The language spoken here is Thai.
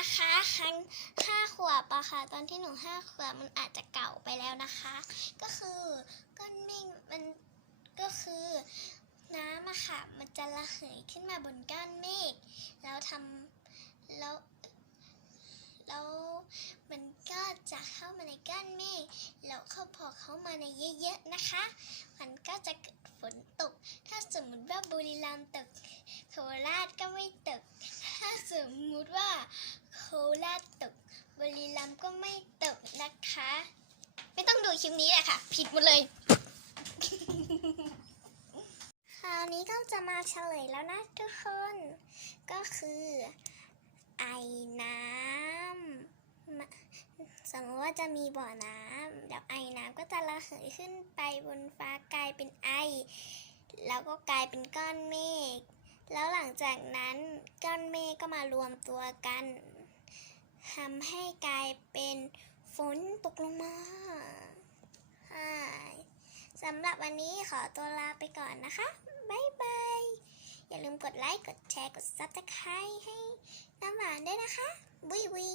ะคะ ครั้งห้าขวบอะค่ะ ตอนที่หนูห้าขวบมันอาจจะเก่าไปแล้วนะคะ ก็คือก้อนเมฆมันก็คือน้ำอะค่ะ มันจะระเหยขึ้นมาบนก้อนเมฆแล้วทำแล้วแล้วมันก็จะเข้ามาในก้อนเมฆแล้วเขาพอเข้ามาในเยอะๆนะคะ มันก็จะเกิดฝนตก ถ้าสมมติว่าบุรีรัมย์ตกโคราชก็ไม่ตก ถ้าสมมุติว่า ราชตกบรีรัมก็ไม่ตกนะคะ ไม่ต้องดูคลิปนี้แหละค่ะ ผิดหมดเลย คราวนี้ก็จะมาเฉลยแล้วนะทุกคน ก็คือ ไอน้ำสมมติว่าจะมีบ่อน้ำเดี๋ยวไอน้ำก็จะระเหยขึ้นไปบนฟ้ากลายเป็นไอ แล้วก็กลายเป็นก้อนเมฆแล้วหลังจากนั้นก้อนเมฆก็มารวมตัวกัน ทำให้กลายเป็นฝนตกลงมาใช่สำหรับวันนี้ขอตัวลาไปก่อนนะคะ บ๊ายบาย อย่าลืมกดไลค์ กดแชร์ กด Subscribe ให้น้ำหวานด้วยนะคะ บุยบุย